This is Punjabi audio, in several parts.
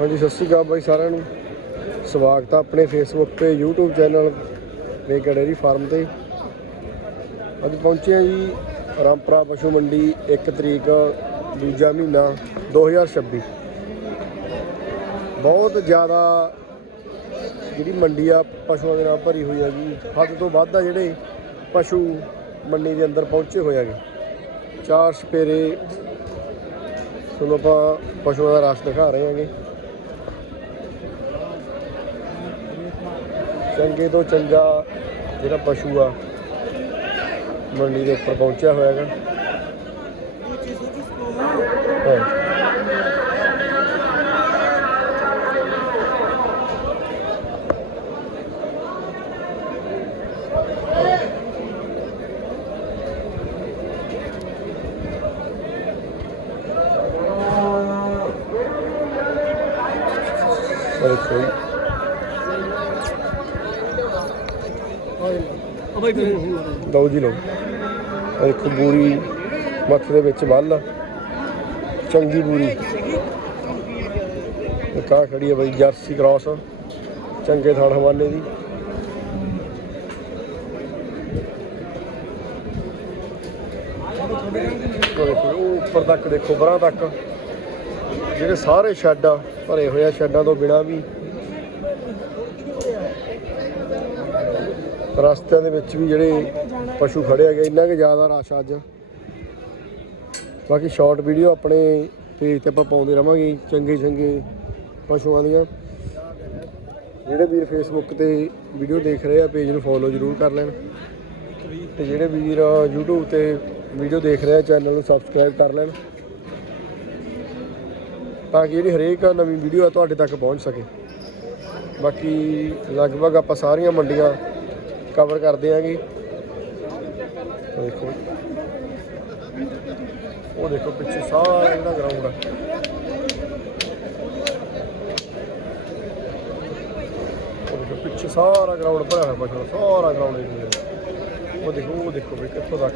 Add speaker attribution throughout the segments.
Speaker 1: ਹਾਂਜੀ, ਸਤਿ ਸ਼੍ਰੀ ਅਕਾਲ ਬਾਈ ਸਾਰਿਆਂ ਨੂੰ। ਸਵਾਗਤ ਆ ਆਪਣੇ ਫੇਸਬੁੱਕ ਤੇ, YouTube channel Mega dairy farm ਤੇ। ਅੱਜ ਪਹੁੰਚੇ ਆ ਜੀ ਰਾਮਪਰਾ ਪਸ਼ੂ ਮੰਡੀ 1 ਤਰੀਕ, ਦੂਜਾ ਮਹੀਨਾ 2026 ਬਹੁਤ ਜ਼ਿਆਦਾ ਜਿਹੜੀ ਮੰਡੀ ਆ, ਪਸ਼ੂਆਂ ਦੇ ਨਾਲ ਭਰੀ ਹੋਈ ਆ ਜੀ ਹੱਦ ਤੋਂ ਵੱਧ ਆ ਜਿਹੜੇ ਪਸ਼ੂ ਮੰਡੀ ਦੇ ਅੰਦਰ ਪਹੁੰਚੇ ਹੋਏ ਹੈਗੇ। ਚਾਰ ਸਪੇਰੇ, ਤੁਹਾਨੂੰ ਆਪਾਂ ਪਸ਼ੂਆਂ ਦਾ ਰਸ ਦਿਖਾ ਰਹੇ ਹਾਂਗੇ। ਚੰਗੇ ਤੋਂ ਚੰਗਾ ਜਿਹੜਾ ਪਸ਼ੂ ਆ ਮੰਡੀ ਦੇ ਉੱਪਰ ਪਹੁੰਚਿਆ ਹੋਇਆ ਹੈਗਾ ਹਾਂ। ਇਹ ਦੇਖੋ ਜੀ। ਲਓ ਜੀ ਲਓ। ਇਹ ਦੇਖੋ ਬੂਰੀ ਮੱਥ ਦੇ ਵਿੱਚ ਵੱਲ ਆ। ਚੰਗੀ ਬੂਰੀ। ਇੱਕ ਆਹ ਖੜੀ ਹੈ ਬਈ, ਜਰਸੀ ਕ੍ਰਾਸ ਚੰਗੇ ਥਾਣ ਹਵਾਲੇ ਦੀ। ਉਹ ਦੇਖੋ ਉਹ ਉੱਪਰ ਤੱਕ ਦੇਖੋ, ਬਰਾਂ ਤੱਕ। ਜਿਹੜੇ ਸਾਰੇ ਸ਼ੈੱਡ ਆ ਭਰੇ ਹੋਏ ਆ, ਸ਼ੈੱਡਾਂ ਤੋਂ ਬਿਨਾ ਵੀ ਰਸਤਿਆਂ ਦੇ ਵਿੱਚ ਵੀ ਜਿਹੜੇ ਪਸ਼ੂ ਖੜੇ ਹੈਗੇ, ਇੰਨਾ ਕਿ ਜ਼ਿਆਦਾ ਰਸ਼ ਅੱਜ। ਬਾਕੀ ਸ਼ਾਰਟ ਵੀਡੀਓ ਆਪਣੇ ਪੇਜ ਤੇ ਆਪਾਂ ਪਾਉਂਦੇ ਰਵਾਂਗੇ ਚੰਗੇ ਚੰਗੇ ਪਸ਼ੂਆਂ ਦੀਆਂ। ਜਿਹੜੇ ਵੀਰ ਫੇਸਬੁੱਕ ਤੇ ਵੀਡੀਓ ਦੇਖ ਰਹੇ ਆ ਪੇਜ ਨੂੰ ਫੋਲੋ ਜ਼ਰੂਰ ਕਰ ਲੈਣ। ਤੇ ਜਿਹੜੇ ਵੀਰ YouTube ਤੇ ਵੀਡੀਓ ਦੇਖ ਰਹੇ ਆ ਚੈਨਲ ਨੂੰ ਸਬਸਕ੍ਰਾਈਬ ਕਰ ਲੈਣ। ਤਾਂ ਕਿ ਜਿਹੜੀ ਹਰੇਕ ਨਵੀਂ ਵੀਡੀਓ ਆ ਤੁਹਾਡੇ ਤੱਕ ਪਹੁੰਚ ਸਕੇ। ਬਾਕੀ ਲਗਭਗ ਆਪਾਂ ਸਾਰੀਆਂ ਮੰਡੀਆਂ ਕਵਰ ਕਰਦੇ ਆਂਗੇ। ਉਹ ਦੇਖੋ। ਉਹ ਦੇਖੋ ਪਿੱਛੇ ਸਾਰਾ ਜਿਹੜਾ ਗਰਾਊਂਡ ਆ। ਉਹ ਦੇਖੋ ਪਿੱਛੇ ਸਾਰਾ ਗਰਾਊਂਡ ਭਰਿਆ ਹੋਇਆ ਬਚਾ ਸਾਰਾ ਗਰਾਊਂਡ ਏਰੀਆ ਉਹ ਦੇਖੋ ਉਹ ਦੇਖੋ ਵੀ ਕਿੱਥੋਂ ਤੱਕ।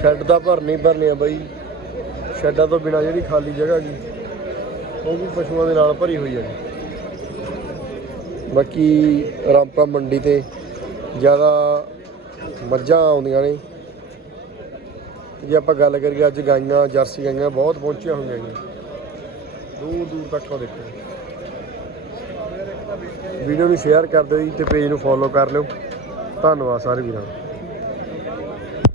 Speaker 1: ਸ਼ੈੱਡ ਦਾ ਭਰਨੀ ਭਰਨੀ ਆ ਬਾਈ। ਸ਼ੈੱਡਾਂ ਤੋਂ ਬਿਨਾ ਜਿਹੜੀ ਖਾਲੀ ਜਗ੍ਹਾ ਜੀ ਉਹ ਵੀ ਪਸ਼ੂਆਂ ਦੇ ਨਾਲ ਭਰੀ ਹੋਈ ਹੈ ਬਾਕੀ ਰਾਮਪਾ ਮੰਡੀ ਤੇ ਜ਼ਿਆਦਾ ਮੱਝਾਂ ਆਉਂਦੀਆਂ ਨੇ। ਜੇ ਆਪਾਂ ਗੱਲ ਕਰੀਏ ਅੱਜ ਗਾਈਆਂ, ਜਰਸੀ ਗਾਈਆਂ ਬਹੁਤ ਪਹੁੰਚੀਆਂ ਹੋਈਆਂ ਨੇ ਦੂਰ ਦੂਰ ਤੱਕ ਉਹ ਦੇਖੋ। ਵੀਡੀਓ ਨੂੰ ਸ਼ੇਅਰ ਕਰ ਦਿਓ ਜੀ ਤੇ ਪੇਜ ਨੂੰ ਫੋਲੋ ਕਰ ਲਿਓ। ਧੰਨਵਾਦ ਸਾਰੇ ਵੀਰਾਂ